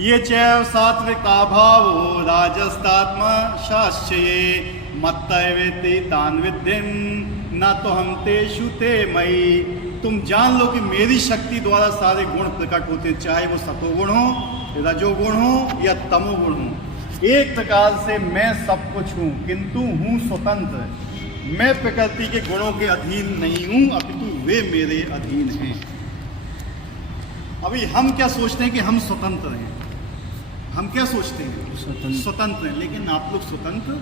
ये चैव सात्विका भावो राजस्तात्मा शास्ये मत्तैवेति तान विद्धिम न तो हम तेषु ते मई। तुम जान लो कि मेरी शक्ति द्वारा सारे गुण प्रकट होते हैं, चाहे वो सतोगुण हो, रजोगुण हो या तमोगुण हो। एक प्रकार से मैं सब कुछ हूँ, किंतु हूँ स्वतंत्र। मैं प्रकृति के गुणों के अधीन नहीं हूँ, अपितु वे मेरे अधीन हैं। अभी हम क्या सोचते हैं कि हम स्वतंत्र हैं। हम क्या सोचते हैं? स्वतंत्र हैं, लेकिन आप लोग स्वतंत्र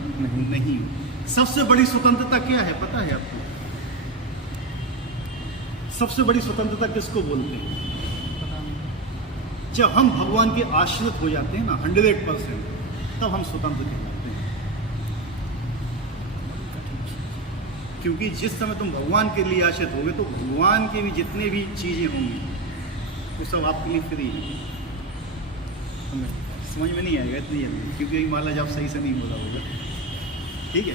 नहीं हो। सबसे बड़ी स्वतंत्रता क्या है पता है आपको? सबसे बड़ी स्वतंत्रता किसको बोलते हैं? जब हम भगवान के आश्रित हो जाते हैं ना 100%, तब हम स्वतंत्र कहलाते हैं। क्योंकि जिस समय तुम भगवान के लिए आश्रित होगे तो भगवान के भी जितने भी चीजें होंगी वो सब आपके लिए फ्री है। हमें समझ में नहीं आएगा इतनी जल्दी, क्योंकि माला जब सही से नहीं हो रहा होगा। ठीक है,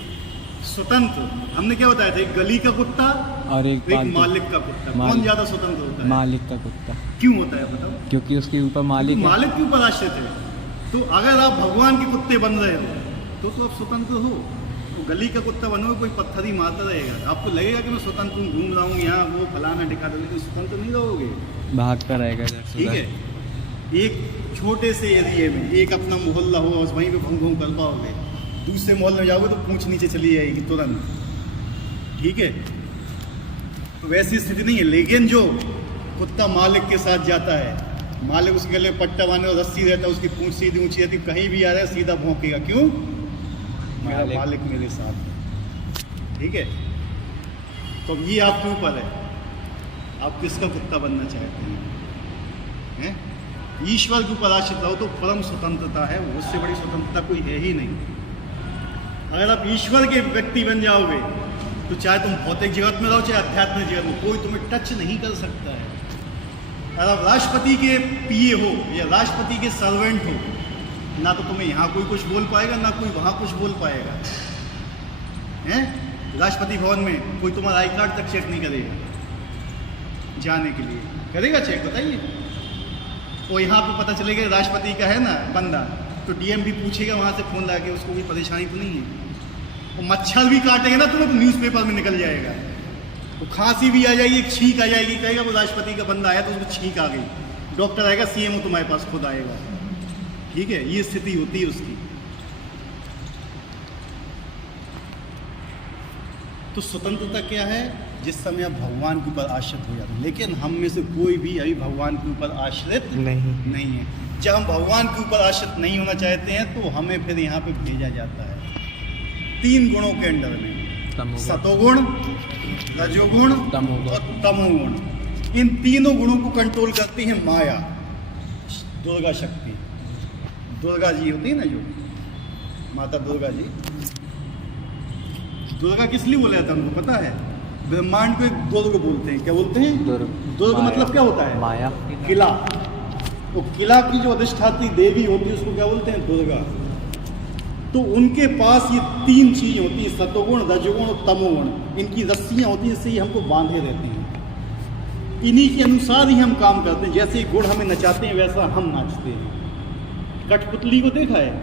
स्वतंत्र हमने क्या बताया था? एक गली का कुत्ता और एक मालिक का कुत्ता। कौन ज्यादा स्वतंत्र होता है? मालिक का कुत्ता। क्यों होता है बताओ? क्योंकि उसके ऊपर मालिक के ऊपर आश्रित है। तो अगर आप भगवान के कुत्ते बन रहे हो तो आप स्वतंत्र हो। तो गली का कुत्ता बनोगे, कोई पत्थर ही मारता रहेगा, आपको लगेगा कि मैं स्वतंत्र हूँ, घूम रहा हूँ यहाँ वो फलाना टिकाना, लेकिन स्वतंत्र नहीं रहोगे, भागता रहेगा। ठीक है, एक छोटे से एरिए में एक अपना मोहल्ला हो, वहीं पे घूम घूम कर पाओगे। दूसरे मोहल्ले में जाओगे तो पूंछ नीचे चली जाएगी तुरंत। ठीक है, तो वैसी स्थिति नहीं है। लेकिन जो कुत्ता मालिक के साथ जाता है, मालिक उसके गले पट्टा बांधे और रस्सी रहता है, उसकी पूंछ सीधी ऊंची रहती, कहीं भी आ रहा है सीधा भौंकेगा। क्यों? मेरा मालिक मेरे साथ है। ठीक है, तो ये आपके ऊपर है, आप किसका कुत्ता बनना चाहते हैं? ईश्वर के ऊपर आश्रित रहो तो परम स्वतंत्रता है, उससे बड़ी स्वतंत्रता कोई है ही नहीं। अगर आप ईश्वर के व्यक्ति बन जाओगे तो चाहे तुम भौतिक जगत में रहो चाहे आध्यात्मिक जगत में, कोई तुम्हें टच नहीं कर सकता है। अगर आप राष्ट्रपति के पीए हो या राष्ट्रपति के सर्वेंट हो, ना तो तुम्हें यहाँ कोई कुछ बोल पाएगा ना कोई वहाँ कुछ बोल पाएगा। हैं? राष्ट्रपति भवन में कोई तुम्हारा आई कार्ड तक चेक नहीं करेगा जाने के लिए। करेगा चेक? बताइए। तो यहाँ पे पता चलेगा राष्ट्रपति का है ना बंदा, तो डीएम भी पूछेगा वहाँ से फ़ोन लगा के, उसको कोई परेशानी तो नहीं है। वो मच्छर भी काटेगा ना तुम्हें तो न्यूज़पेपर में निकल जाएगा। तो खांसी भी आ जाएगी, छींक आ जाएगी, कहेगा वो राष्ट्रपति का बंदा आया तो उसको छींक आ गई, डॉक्टर आएगा, सीएमओ तुम्हारे पास खुद आएगा। ठीक है, ये स्थिति होती है उसकी। तो स्वतंत्रता क्या है? जिस समय आप भगवान के ऊपर आश्रित हो जाते हैं। लेकिन हम में से कोई भी अभी भगवान के ऊपर आश्रित नहीं है। जब हम भगवान के ऊपर आश्रित नहीं होना चाहते हैं तो हमें फिर यहाँ पे भेजा जाता है 3 गुणों के अंडर में, सतोगुण, रजोगुण और तमोगुण। इन तीनों गुणों को कंट्रोल करती है माया, दुर्गा शक्ति। दुर्गा जी होती है ना, जो माता दुर्गा जी। दुर्गा किस लिए बोला जाता है हमको पता है? ब्रह्मांड को एक दुर्ग बोलते हैं। क्या बोलते हैं? दुर्ग मतलब क्या होता है? माया, किला। तो किला की जो अधिष्ठात्री देवी होती है उसको क्या बोलते हैं? दुर्गा। तो उनके पास ये 3 चीज़ होती हैं, सतोगुण, रजोगुण और तमोगुण। इनकी रस्सियाँ होती हैं, इससे ही हमको बांधे रहते हैं। इन्हीं के अनुसार ही हम काम करते हैं। जैसे गुड़ हमें नचाते हैं वैसा हम नाचते हैं। कठपुतली को देखा है?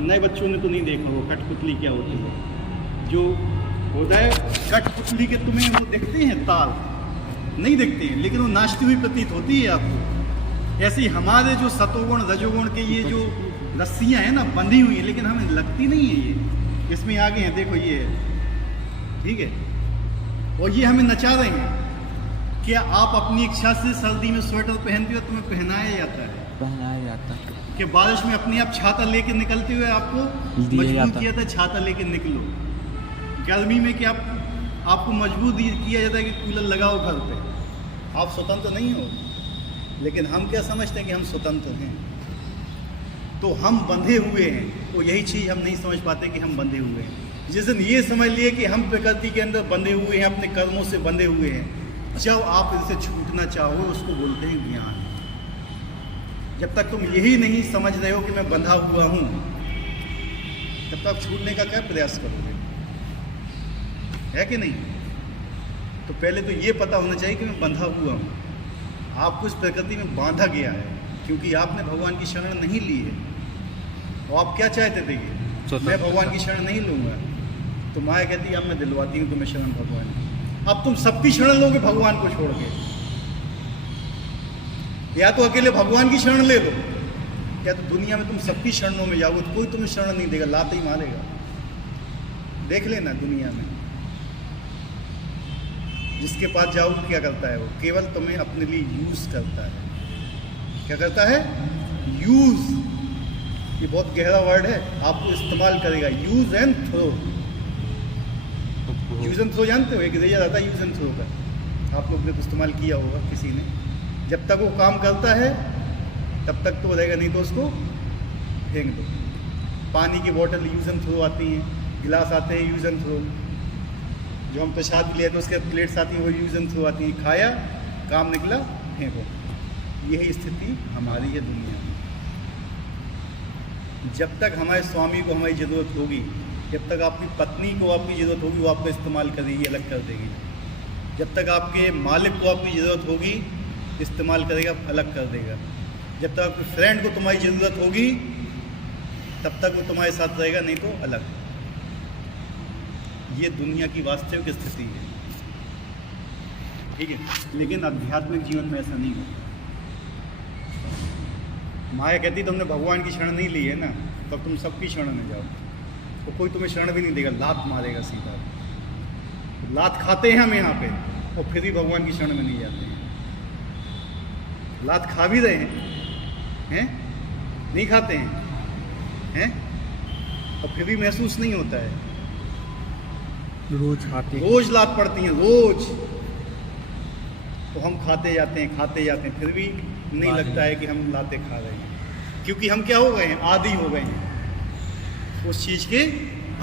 नए बच्चों ने तो नहीं देखा हो कठपुतली क्या होती है। जो होता है कठपुतली के तुम्हें वो दिखते हैं ताल? नहीं दिखते हैं, लेकिन वो नाचती हुई प्रतीत होती है आपको। ऐसे ही हमारे जो सतोगुण रजोगुण के ये जो रस्सियाँ हैं ना, बंधी हुई हैं, लेकिन हमें लगती नहीं है। ये इसमें आगे हैं, देखो ये है। ठीक है, और ये हमें नचा रहे हैं। क्या आप अपनी इच्छा से सर्दी में स्वेटर पहनते हो? तुम्हें पहनाया जाता है। कि बारिश में अपने आप छाता लेके निकलते हुए आपको मजबूर किया था छाता लेके निकलो। गर्मी में क्या आपको मजबूर किया जाता है कि कूलर लगाओ घर पे। आप स्वतंत्र नहीं हो, लेकिन हम क्या समझते हैं कि हम स्वतंत्र हैं। तो हम बंधे हुए हैं। तो यही चीज़ हम नहीं समझ पाते कि हम बंधे हुए हैं। जिस दिन ये समझ लिए कि हम प्रकृति के अंदर बंधे हुए हैं, अपने कर्मों से बंधे हुए हैं, जब आप इससे छूटना चाहो उसको बोलते हैं ज्ञान। जब तक तुम यही नहीं समझ रहे हो कि मैं बंधा हुआ हूँ, तब तक छूटने का क्या प्रयास करोगे? है कि नहीं? तो पहले तो ये पता होना चाहिए कि मैं बंधा हुआ हूँ। आपको इस प्रकृति में बांधा गया है। क्योंकि आपने भगवान की शरण नहीं ली है। तो आप क्या चाहते थे कि मैं भगवान की शरण नहीं लूँगा, तो माया कहती है अब मैं दिलवाती हूँ तुम्हें शरण भगवान की। अब तुम सबकी शरण लोगे भगवान को छोड़ के, या तो अकेले भगवान की शरण ले लो, या तो दुनिया में तुम सबकी शरणों में जाओगे तो कोई तुम्हें शरण नहीं देगा, लात ही मारेगा। देख लेना दुनिया में जिसके पास जाओ क्या करता है, वो केवल तुम्हें अपने लिए यूज करता है। क्या करता है? यूज। ये बहुत गहरा वर्ड है, आपको इस्तेमाल करेगा। Use and throw. Use and throw जानते हो, एक रेजर आता है यूज एंड थ्रो का, आप लोग ने तो इस्तेमाल किया होगा किसी ने। जब तक वो काम करता है तब तक तो रहेगा, नहीं तो उसको फेंक दो। पानी की बोतल यूज एंड थ्रो आती हैं, गिलास आते हैं यूज एंड थ्रो, जो हम प्रसाद लिया तो उसके प्लेट्स आती हैं वो यूज एंड थ्रो आती हैं। खाया, काम निकला, फेंको। यही स्थिति हमारी है दुनिया में। जब तक हमारे स्वामी को हमारी ज़रूरत होगी, जब तक आपकी पत्नी को आपकी ज़रूरत होगी, वो आपको इस्तेमाल करेगी, अलग कर देगी। जब तक आपके मालिक को आपकी ज़रूरत होगी, इस्तेमाल करेगा, अलग कर देगा। जब तक आपके फ्रेंड को तुम्हारी ज़रूरत होगी, तब तक वो तुम्हारे साथ रहेगा, नहीं तो अलग। ये दुनिया की वास्तविक स्थिति है, ठीक है। लेकिन आध्यात्मिक जीवन में ऐसा नहीं होता। माया कहती तुमने भगवान की शरण नहीं ली है ना, तब तुम सबकी शरण में जाओ, तो कोई तुम्हें शरण भी नहीं देगा, लात मारेगा सीधा। लात खाते हैं हम यहाँ पे, और फिर भी भगवान की शरण में नहीं जाते हैं। लात खा भी रहे हैं? नहीं खाते हैं? और फिर भी महसूस नहीं होता है। रोज खाते, रोज लात पड़ती हैं, रोज। तो हम खाते जाते हैं, फिर भी नहीं लगता है कि हम लाते खा रहे हैं, क्योंकि हम क्या हो गए हैं? आदी हो गए हैं, उस चीज़ के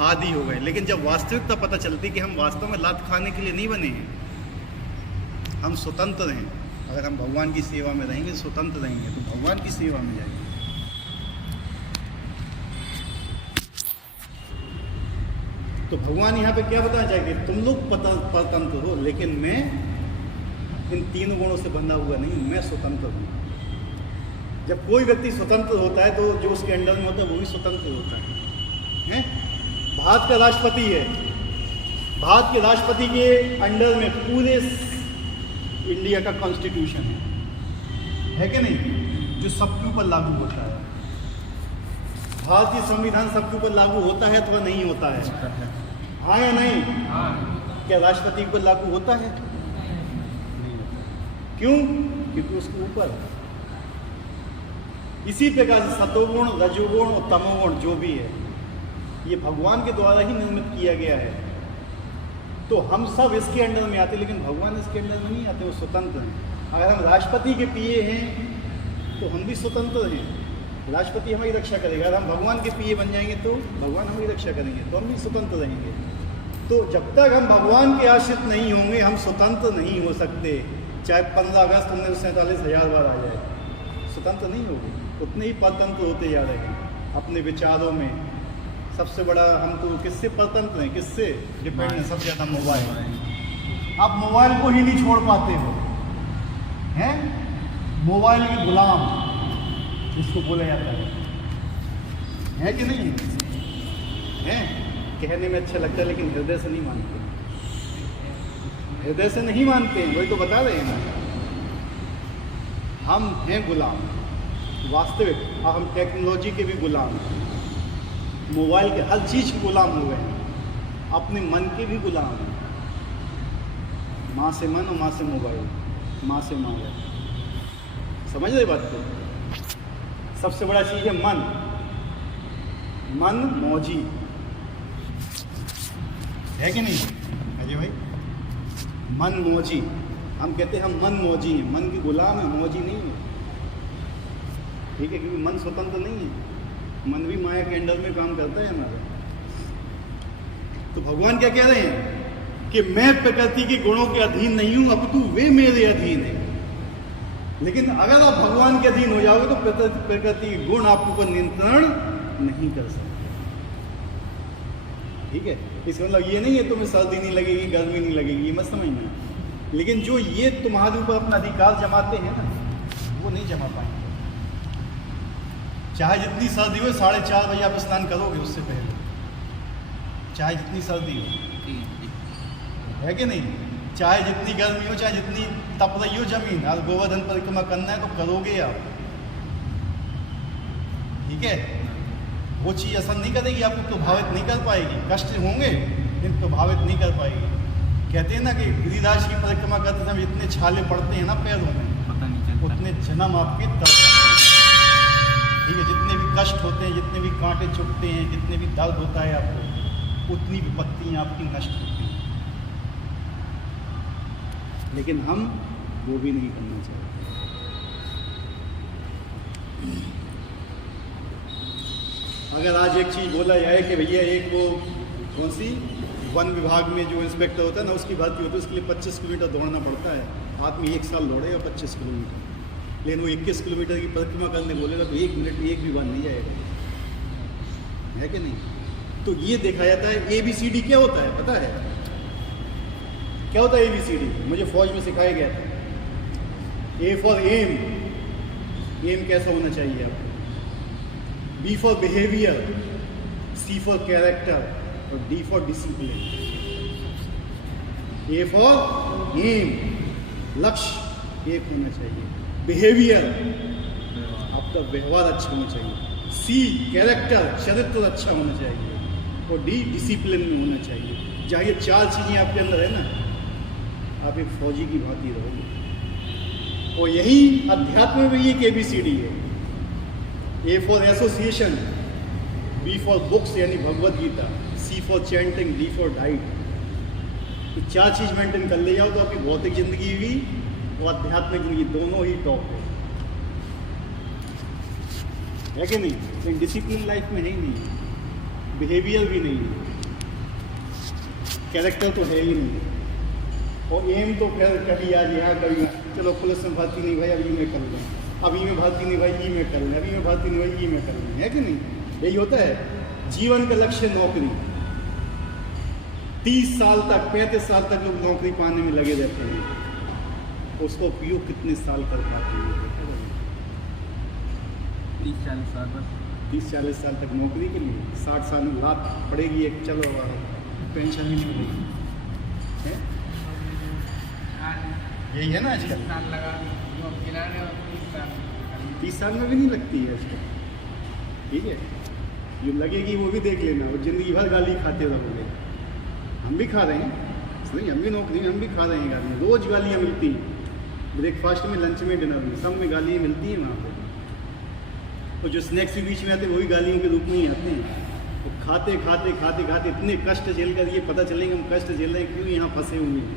आदी हो गए। लेकिन जब वास्तविकता पता चलती कि हम वास्तव में लात खाने के लिए नहीं बने हैं, हम स्वतंत्र हैं। अगर हम भगवान की सेवा में रहेंगे, स्वतंत्र रहेंगे, तो भगवान की सेवा में जाएंगे। तो भगवान यहाँ पे क्या बताना चाहिए? तुम लोग परतंत्र हो, लेकिन मैं इन तीनों गुणों से बंधा हुआ नहीं, मैं स्वतंत्र हूँ। जब कोई व्यक्ति स्वतंत्र होता है, तो जो उसके अंडर में होता है वो भी स्वतंत्र होता है। भारत का राष्ट्रपति है, भारत के राष्ट्रपति के अंडर में पूरे इंडिया का कॉन्स्टिट्यूशन है कि नहीं, जो सबके ऊपर लागू होता है। भारतीय संविधान सबके ऊपर लागू होता है अथवा नहीं होता है? हाँ या नहीं? क्या राष्ट्रपति पर लागू होता है? क्यों? क्योंकि उसके ऊपर। इसी प्रकार से सतोगुण, रजोगुण और तमोगुण जो भी है, ये भगवान के द्वारा ही निर्मित किया गया है। तो हम सब इसके अंडर में आते, लेकिन भगवान इसके अंडर में नहीं आते, वो स्वतंत्र हैं। अगर हम राष्ट्रपति के पीए हैं तो हम भी स्वतंत्र हैं, राष्ट्रपति हमारी रक्षा करेगा। अगर हम भगवान के पीए बन जाएंगे तो भगवान हमारी रक्षा करेंगे, तो हम भी स्वतंत्र रहेंगे। तो जब तक हम भगवान के आश्रित नहीं होंगे, हम स्वतंत्र नहीं हो सकते। चाहे 15 अगस्त 1947,000 बार आ जाए, स्वतंत्र नहीं होगी। उतने ही परतंत्र होते जा रहे हैं अपने विचारों में। सबसे बड़ा हम तो किससे परतंत्र हैं? किससे डिपेंड है? सबसे ज़्यादा मोबाइल। आप मोबाइल को ही नहीं छोड़ पाते हो, हैं? मोबाइल के गुलाम इसको बोला जाता है कि नहीं है? कहने में अच्छा लगता है, लेकिन हृदय से नहीं मानते। हृदय से नहीं मानते हैं, वही तो बता रहे हैं ना। हम हैं गुलाम वास्तविक। अब हम टेक्नोलॉजी के भी गुलाम हैं, मोबाइल के हर चीज़ के गुलाम हो गए हैं, अपने मन के भी गुलाम हैं। माँ से मन और माँ से मोबाइल, माँ से माया। समझ रहे बात को? सबसे बड़ा चीज़ है मन। मन मौजी है कि नहीं अजय भाई? मन मौजी। हम कहते हैं हम मन मौजी हैं, मन के गुलाम है, मौजी नहीं है, ठीक है? क्योंकि मन स्वतंत्र नहीं है, मन भी माया के अंडर में काम करता है हमारा। तो भगवान क्या कह रहे हैं कि मैं प्रकृति के गुणों के अधीन नहीं हूं, अब तू वे मेरे अधीन है। लेकिन अगर आप भगवान के अधीन हो जाओगे तो प्रकृति के गुण आपको ऊपर नियंत्रण नहीं कर सकते, ठीक है? इसका मतलब ये नहीं है तुम्हें सर्दी नहीं लगेगी, गर्मी नहीं लगेगी, ये मत समझना। लेकिन जो ये तुम्हारे ऊपर अपना अधिकार जमाते हैं ना, वो नहीं जमा पाएंगे। चाहे जितनी सर्दी हो 4:30 बजे आप स्नान करोगे उससे पहले, चाहे जितनी सर्दी हो, है कि नहीं? चाहे जितनी गर्मी हो, चाहे जितनी तप रही हो जमीन, और गोवर्धन परिक्रमा करना है तो करोगे आप, ठीक है? वो चीज़ असर नहीं करेगी, आपको प्रभावित नहीं कर पाएगी, कष्ट होंगे लेकिन प्रभावित नहीं कर पाएगी। कहते हैं ना कि गिरिराज की परिक्रमा करते समय जितने छाले पड़ते हैं ना पैरों में, पता नहीं चलता, उतने जन्म आपके तर जाते हैं, ठीक है? जितने भी कष्ट होते हैं, जितने भी कांटे चुभते हैं, जितने भी दर्द होता है आपको, उतनी विपत्तियाँ आपकी नष्ट होती हैं। लेकिन हम वो भी नहीं करना चाहते। अगर आज एक चीज़ बोला जाए कि भैया एक वो कौन सी वन विभाग में जो इंस्पेक्टर होता है ना, उसकी भर्ती होती है, उसके लिए 25 किलोमीटर दौड़ना पड़ता है। आदमी 1 साल दौड़ेगा 25 किलोमीटर, लेकिन वो 21 किलोमीटर की परिक्रमा करने बोलेगा तो 1 मिनट एक भी बार नहीं जाएगा, है कि नहीं? तो ये देखा जाता है ABCD क्या होता है, पता है क्या होता है ABCD? मुझे फौज में सिखाया गया था। A फॉर एम, एम कैसा होना चाहिए आपको, B for behaviour, C for character, और D for discipline. A for aim, लक्ष्य एक होना चाहिए, बिहेवियर आपका व्यवहार अच्छा होना चाहिए, C कैरेक्टर चरित्र अच्छा होना चाहिए, और D डिसिप्लिन में होना चाहिए। जहाँ ये 4 चीज़ें आपके अंदर है ना, आप एक फौजी की भांति रहोगे। और यही अध्यात्म में एक ABCD है। A for association, B for books यानी Bhagavad Gita, C for chanting, D for diet. तो 4 चीज़ मेंटेन कर ले जाओ तो आपकी भौतिक जिंदगी भी और आध्यात्मिक जिंदगी दोनों ही टॉप है कि नहीं? लेकिन डिसिप्लिन लाइफ में है ही नहीं, बिहेवियर भी नहीं है, कैरेक्टर तो है ही नहीं, और एम तो फिर कभी आज यहाँ कभी यहाँ, चलो पुलिस में भर्ती नहीं भाई अभी मैं कर लूँ, अभी में भर्ती नहीं भाई ये मैं कर लूँ, अभी में भर्ती नहीं भाई ये मैं कर लूँ, है कि नहीं? यही होता है जीवन का लक्ष्य। नौकरी 30 साल तक 35 साल तक लोग नौकरी पाने में लगे रहते हैं, उसको उपयोग कितने साल कर पाते हैं? 30-40 साल बस, 30-40 साल तक नौकरी के लिए, 60 साल में रात पड़ेगी एक, चलो पेंशन भी नहीं मिलेगी, है? यही है ना आजकल। 30 साल में भी नहीं लगती है आजकल, ठीक है? जो लगेगी वो भी देख लेना, और ज़िंदगी भर गाली खाते रहोगे। हम भी खा रहे हैं, नहीं हम भी नौकरी में हम भी खा रहे हैं गालियाँ, रोज़ गालियाँ मिलती हैं, ब्रेकफास्ट में, लंच में, डिनर में, सब में गालियाँ मिलती हैं वहाँ पर। और जो स्नैक्स भी बीच में आते हैं वही गालियों के रूप में ही आते हैं। तो खाते खाते खाते खाते इतने कष्ट झेल कर ये पता चलेंगे हम कष्ट झेल रहे हैं, क्यों यहाँ फंसे हुए हैं।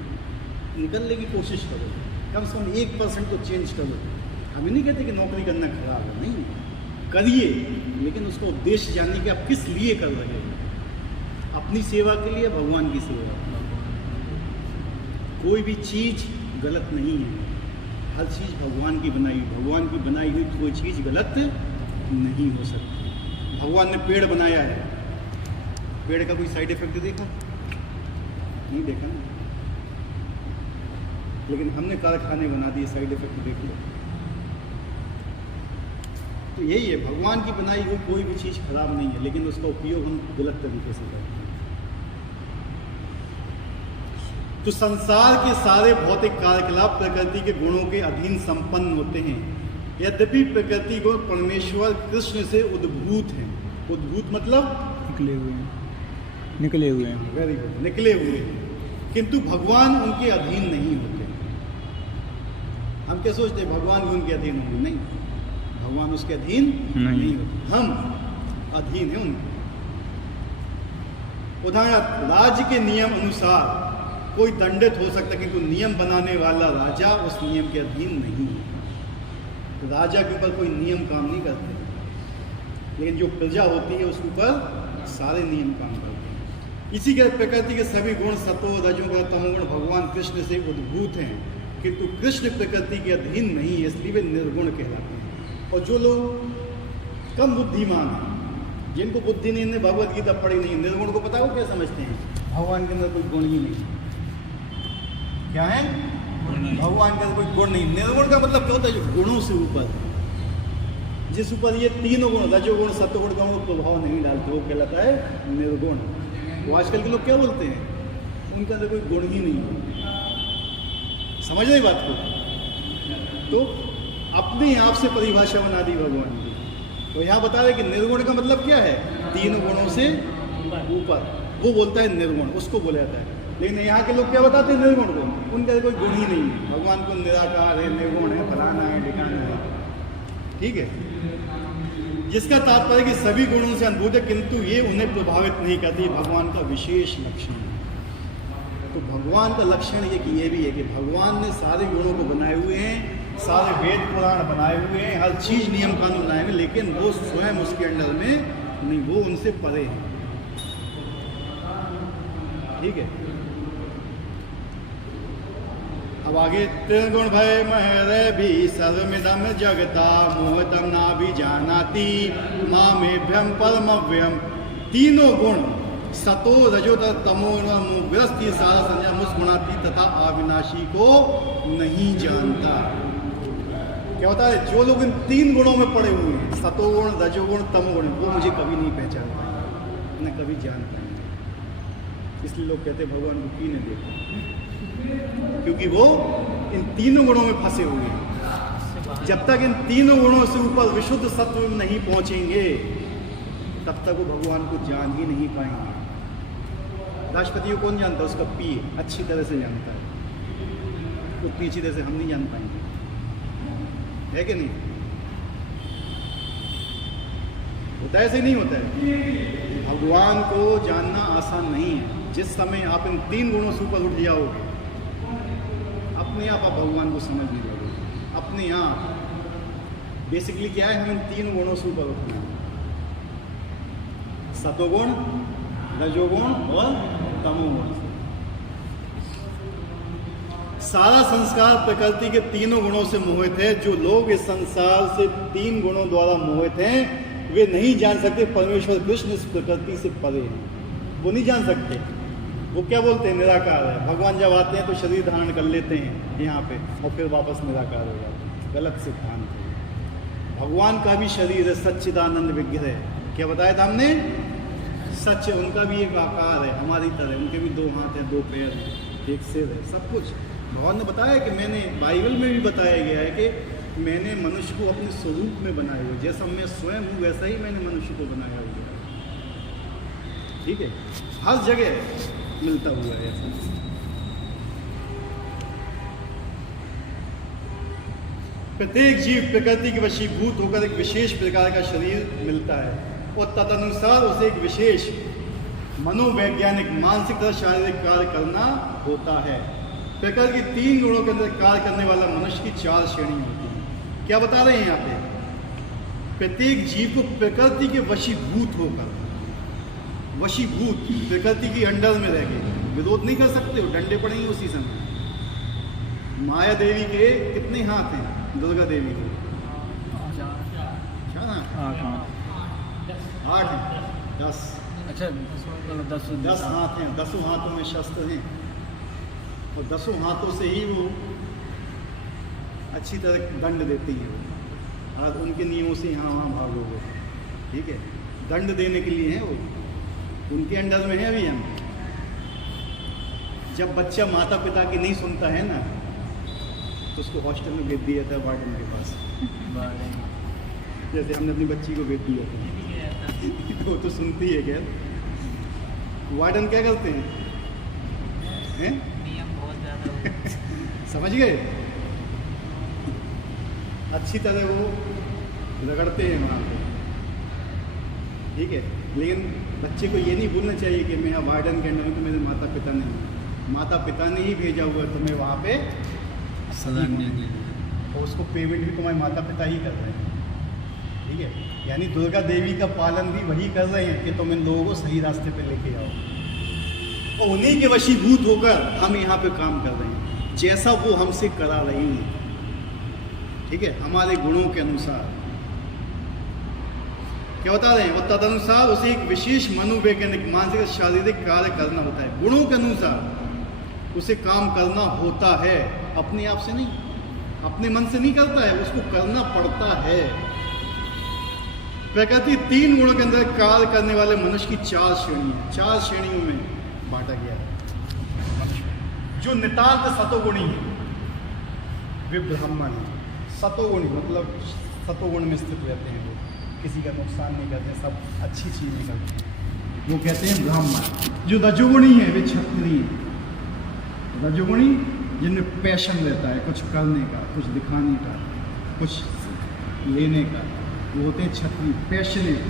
निकलने की कोशिश करो, कम से कम 1% तो चेंज करो। हम नहीं कहते कि नौकरी करना खराब है, नहीं, करिए, लेकिन उसको उद्देश्य जानने के आप किस लिए कर रहे हैं, अपनी सेवा के लिए, भगवान की सेवा। कोई भी चीज़ गलत नहीं है, हर चीज़ भगवान की बनाई, भगवान की बनाई हुई कोई चीज़ गलत नहीं हो सकती। भगवान ने पेड़ बनाया है, पेड़ का कोई साइड इफेक्ट देखा? नहीं देखा ना, लेकिन हमने कारखाने बना दिए, साइड इफेक्ट देख लो। तो यही है, भगवान की बनाई हुई कोई भी चीज़ खराब नहीं है, लेकिन उसका उपयोग हम गलत तरीके से करते हैं। तो संसार के सारे भौतिक कार्यकलाप प्रकृति के गुणों के अधीन संपन्न होते हैं, यद्यपि प्रकृति को परमेश्वर कृष्ण से उद्भूत हैं। उद्भूत मतलब निकले हुए हैं, निकले हुए हैं, वेरी गुड, निकले हुए हैं, किंतु भगवान उनके अधीन नहीं होते। हम क्या सोचते हैं भगवान भी उनके अधीन होंगे? नहीं, भगवान उसके अधीन नहीं होते, हम अधीन हैं उनके। उदाहरण, राज्य के नियम अनुसार कोई दंडित हो सकता है, किंतु नियम बनाने वाला राजा उस नियम के अधीन नहीं है। तो राजा के ऊपर कोई नियम काम नहीं करते, लेकिन जो प्रजा होती है उसके ऊपर सारे नियम काम करते हैं। इसी के प्रकृति के सभी गुण सतो रजोगुण तमोगुण भगवान कृष्ण से उद्भूत हैं, किंतु कृष्ण प्रकृति के अधीन नहीं है, इसलिए वे निर्गुण कहलाते हैं। और जो लोग कम बुद्धिमान हैं, जिनको बुद्धि नहीं है, भगवत गीता पढ़ी नहीं, निर्गुण को पता हो क्या समझते हैं? भगवान के अंदर कोई गुण ही नहीं। क्या है? भगवान के अंदर कोई गुण नहीं। निर्गुण का मतलब क्या होता है? जो गुणों से ऊपर है, जिस ऊपर ये तीनों गुण रजोगुण सत्वगुण का प्रभाव नहीं डालते वो कहलाता है निर्गुण। वो आजकल के लोग क्या बोलते हैं, उनके अंदर कोई गुण ही नहीं है। समझ रहे बात को? तो अपने आप से परिभाषा बना दी भगवान की। तो यहाँ बता रहे कि निर्गुण का मतलब क्या है, तीन गुणों से ऊपर, वो बोलता है निर्गुण, उसको बोला जाता है। लेकिन यहाँ के लोग क्या बताते हैं निर्गुण को, उनका कोई गुण ही नहीं है। भगवान को निराकार है, निर्गुण है, फलाना है, ठिकाना है। ठीक है, जिसका तात्पर्य कि सभी गुणों से अनुभूत है किंतु ये उन्हें प्रभावित नहीं करती, भगवान का विशेष लक्षण है। तो भगवान का लक्षण ये भी है कि भगवान ने सारे गुणों को बनाए हुए हैं, सारे वेद पुराण बनाए हुए हैं, हर चीज नियम कानून बनाए हुए, लेकिन वो स्वयं उसके अंडर में नहीं, वो उनसे परे है। ठीक है, अब आगे त्रिगुण भय महर भी सर्वमिदम जगता मोहतम ना भी जानाति मामेभ्यम परमव्यम। तीनों गुण सतो रजो तमो ग्रस्ती सारा संज्ञा मुस्गुणाती तथा अविनाशी को नहीं जानता। क्या होता है, जो लोग इन तीन गुणों में पड़े हुए हैं, सतोगुण रजोगुण तमोगुण, वो मुझे कभी नहीं पहचान पाएंगे, न कभी जान पाएंगे। इसलिए लोग कहते हैं भगवान को क्यों नहीं देखते, क्योंकि वो इन तीनों गुणों में फंसे हुए हैं। जब तक इन तीनों गुणों से ऊपर विशुद्ध सत्व में नहीं पहुंचेंगे तब तक वो भगवान को जान ही नहीं पाएंगे। राष्ट्रपति को कौन जानता है, उसका पीए अच्छी तरह से जानता है, उतनी अच्छी तरह से हम नहीं जान पाएंगे, है कि नहीं? होता है, ऐसे नहीं होता है। भगवान को जानना आसान नहीं है। जिस समय आप इन तीन गुणों से ऊपर उठ जाओगे, अपने आप भगवान को समझने लगोगे। अपने आप बेसिकली क्या है, हम इन तीन गुणों से ऊपर उठना है, सतोगुण रजोगुण और तमोगुण। सारा संस्कार प्रकृति के तीनों गुणों से मोहित है। जो लोग इस संसार से तीन गुणों द्वारा मोहित हैं वे नहीं जान सकते परमेश्वर कृष्ण इस प्रकृति से परे हैं। वो नहीं जान सकते। वो क्या बोलते हैं, निराकार है। भगवान जब आते हैं तो शरीर धारण कर लेते हैं यहाँ पे और फिर वापस निराकार हो जाते हैं। गलत सिद्धांत है। भगवान का भी शरीर है, सच्चिदानंद विग्रह। क्या बताया था हमने, सच। उनका भी एक आकार है हमारी तरह, उनके भी दो हाथ हैं, दो पैर हैं, एक सिर है, सब कुछ। भगवान ने बताया कि मैंने, बाइबल में भी बताया गया है कि मैंने मनुष्य को अपने स्वरूप में बनाया हुआ, जैसा मैं स्वयं हूँ वैसा ही मैंने मनुष्य को बनाया हुआ है। ठीक है, हर जगह मिलता हुआ है ऐसा। प्रत्येक जीव प्रकृति के वशीभूत होकर एक विशेष प्रकार का शरीर मिलता है और तदनुसार उसे एक विशेष मनोवैज्ञानिक, मानसिक तथा शारीरिक कार्य करना होता है। प्रकृति के तीन गुणों के अंदर कार्य करने वाला मनुष्य की चार श्रेणी होती है। क्या बता रहे हैं यहाँ पे, प्रत्येक जीव को प्रकृति के वशीभूत होकर, वशीभूत प्रकृति की अंडर में रह गए, विरोध नहीं कर सकते हो, डंडे पड़ेंगे उसी समय। माया देवी के कितने हाथ हैं, दुर्गा देवी के? 8 हैं, 10। अच्छा, 10 हाथ हैं, 10 हाथों में शस्त्र हैं और 10 हाथों से ही वो अच्छी तरह दंड देती है। और उनके नियमों से यहाँ वहाँ भागोगे। ठीक है, दंड देने के लिए है वो, उनके अंडर में है अभी हम। जब बच्चा माता पिता की नहीं सुनता है ना तो उसको हॉस्टल में भेज दिया था वार्डन के पास। जैसे हमने अपनी बच्ची को भेज दिया था। वो तो सुनती है क्या? वार्डन क्या करते हैं? नियम बहुत ज़्यादा समझ गए? अच्छी तरह वो रगड़ते हैं वहाँ पे। ठीक है, लेकिन बच्चे को ये नहीं भूलना चाहिए कि मैं यहाँ वार्डन के अंडर में, तो मेरे माता पिता नहीं, माता पिता ने ही भेजा हुआ तो मैं वहाँ पे सदाने के और उसको पेमेंट भी तुम्हारे माता पिता ही कर रहे हैं। ठीक है, यानी दुर्गा देवी का पालन भी वही कर रहे हैं कि तुम इन लोगों को सही रास्ते पे लेके आओ, और उन्हीं के वशीभूत होकर हम यहाँ पे काम कर रहे हैं जैसा वो हमसे करा रही हैं। ठीक है, हमारे गुणों के अनुसार। क्या बता रहे हैं, और तदनुसार उसे एक विशेष मनोवैज्ञानिक, मानसिक, शारीरिक कार्य करना होता है। गुणों के अनुसार उसे काम करना होता है, अपने आप से नहीं, अपने मन से नहीं करता है, उसको करना पड़ता है। प्रकृति 3 गुणों के अंदर कार्य करने वाले मनुष्य की 4 श्रेणी है, 4 श्रेणियों में बांटा गया है। जो नितांत सतोगुणी है वे ब्राह्मण है। सतोगुणी मतलब सतोगुण में स्थित रहते हैं, वो किसी का नुकसान नहीं करते, सब अच्छी चीज़ें करते हैं, वो कहते हैं ब्राह्मण। जो रजोगुणी है वे क्षत्रिय हैं। रजोगुणी जिनमें पैशन रहता है, कुछ करने का, कुछ दिखाने का, कुछ लेने का, वो होते हैं क्षत्रिय, पैशनेट।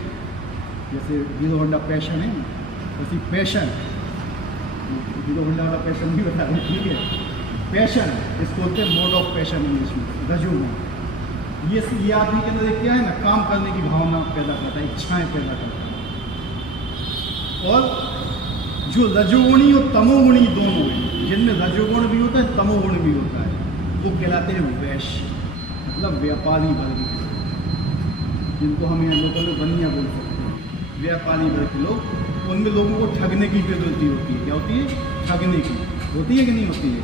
जैसे हीरो होंडा पैशन है ना, वैसी पैशन, हीरो होंडा वाला पैशन नहीं बता रहे, ठीक है, पैशन, इसको बोलते हैं मोड ऑफ पैशन इंग्लिश में, रजोगुण। ये आदमी के अंदर क्या है ना, काम करने की भावना पैदा करता है, इच्छाएं पैदा करता है। और जो रजोगुणी और तमोगुणी दोनों हैं, जिनमें रजोगुण भी होता है तमोगुण भी होता है, वो कहलाते हैं वैश्य, मतलब व्यापारी वर्ग के लोग, जिनको हम यहाँ लोकल में बनिया बोल सकते हैं। व्यापारी वर्ग के लोग, उनमें लोगों को ठगने की प्रवृत्ति होती है। क्या होती है? ठगने की होती है कि नहीं होती है?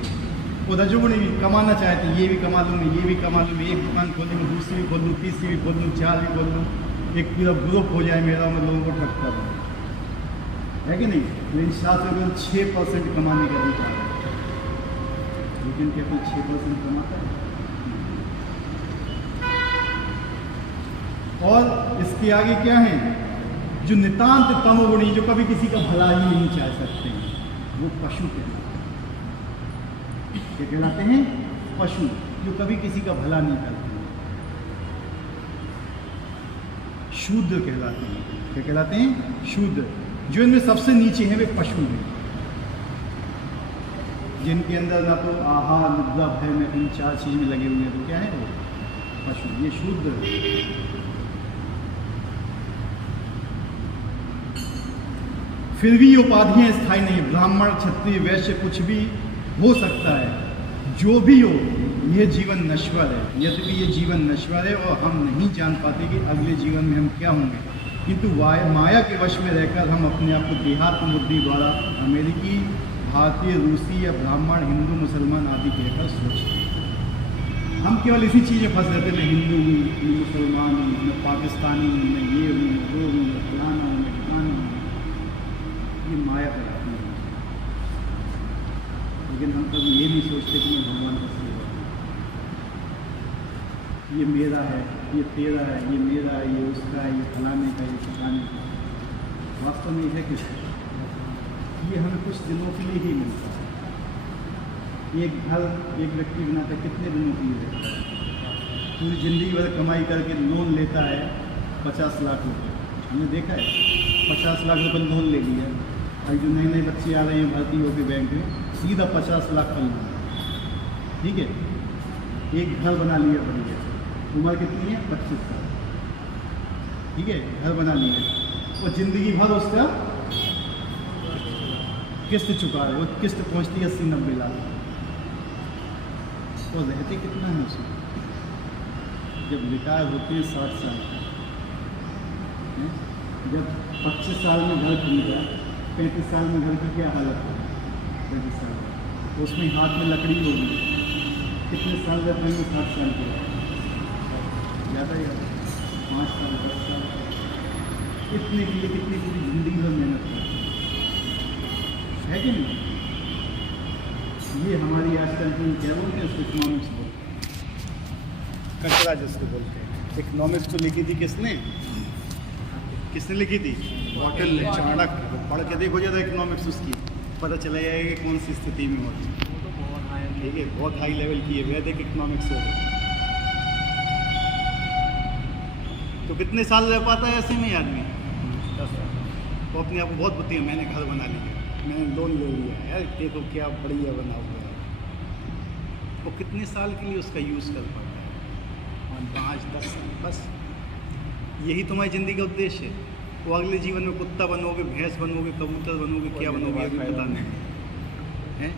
वो रजोगुणी भी कमाना चाहते हैं, ये भी कमा लूँ मैं, ये भी कमा लूँ मैं, एक दुकान खोल लूँ, दूसरी भी खोल लूँ, तीसरी भी खोल लूँ, 4 भी खोल लूँ, एक पूरा ग्रुप हो जाए मेरा, मैं लोगों को ठगता हूँ, है कि नहीं? लेकिन शास्त्र में 6% कमाने का अधिकार है, लेकिन क्या कोई 6% कमाता है? और इसके आगे क्या है? जो नितांत तमोगुणी, जो कभी किसी का भला ही नहीं चाह सकते हैं, वो पशु कहलाते हैं। क्या कहलाते हैं? पशु, जो कभी किसी का भला नहीं करते हैं। शूद्र कहलाते हैं। क्या कहलाते हैं? शूद्र। जो इनमें सबसे नीचे हैं वे पशु हैं, जिनके अंदर ना तो आहार, निद्रा, भय में इन 4 चीज में लगे हुए हैं, तो क्या है वो? पशु। ये शूद्र है। फिर भी ये उपाधियां स्थायी नहीं। ब्राह्मण, क्षत्रिय, वैश्य कुछ भी हो सकता है, जो भी हो, यह जीवन नश्वर है। यद्यपि ये जीवन नश्वर है और हम नहीं जान पाते कि अगले जीवन में हम क्या होंगे, किंतु माया के वश में रहकर हम अपने आप को देहात्म बुद्धि द्वारा अमेरिकी, भारतीय, रूसी या ब्राह्मण, हिंदू, मुसलमान आदि कहकर सोचते हैं। हम केवल इसी चीज़ में फंस रहते हैं, मैं हिंदू हूँ, मैं मुसलमान हूँ, मैं पाकिस्तानी हूँ, मैं ये हूँ, मैं वो हूँ, मैं फलाना हूँ, मैं ठिकाना हूँ। ये माया कराती है। लेकिन हम कभी ये नहीं सोचते कि मैं भगवान का सेवक हूँ, ये मेरा है, ये तेरा है, ये मेरा है, ये उसका है, ये फलाने का, ये ठिकाने का। वास्तव में है किस, ये हमें कुछ दिनों के लिए ही मिलता है। एक घर एक व्यक्ति बनाता है, कितने दिनों के लिए रहता है? पूरी ज़िंदगी भर कमाई करके लोन लेता है 50 लाख रुपये। हमने देखा है 50 लाख रुपये लोन ले लिया। और जो नए नए बच्चे आ रहे हैं भर्ती होकर बैंक में, सीधा 50 लाख का लोन, ठीक है। एक घर बना लिया बढ़िया, उम्र कितनी है? 25 साल, ठीक है, घर बना लिया और ज़िंदगी भर उसका किस्त चुका रहे। वो किस्त पहुंचती है 80-90 लाख, तो रहते कितना है उसमें? जब रिटायर होते हैं 60 साल का, जब 25 साल में घर खरीदा, 35 साल में घर की क्या हालत है? 35 साल तो उसमें हाथ में लकड़ी होगी, कितने साल रहेंगे? 60 साल के बाद ज़्यादा ही 5 साल 10 साल, इतने के लिए कितनी पूरी ज़िंदगी भर मेहनत करते है कि नहीं? ये हमारी आजकल की क्या बोलते हैं उसको, इकोनॉमिक्स बोलते हैं, कचरा जिसको बोलते हैं। इकोनॉमिक्स तो लिखी थी किसने? किसने लिखी थी? कौटिल्य ने, चाणक्य। पढ़ के देखो ज़्यादा इकोनॉमिक्स, उसकी पता चला जाएगा कि कौन सी स्थिति में होती है। वो तो बहुत हाई, ठीक है, बहुत हाई लेवल की है, वैदिक इकोनॉमिक्स हो गई। तो कितने साल रह पाता है ऐसे में आदमी? 10 साल। तो अपने आप को बहुत बताइए, मैंने घर बना लिया, मैंने लोन ले लिया, यार देखो क्या बढ़िया बना हुआ है। वो कितने साल के लिए उसका यूज़ कर पाता है? 5-10 साल बस। यही तुम्हारी ज़िंदगी का उद्देश्य है। वो अगले जीवन में कुत्ता बनोगे, भैंस बनोगे, कबूतर बनोगे, क्या बनोगे अभी पता नहीं है।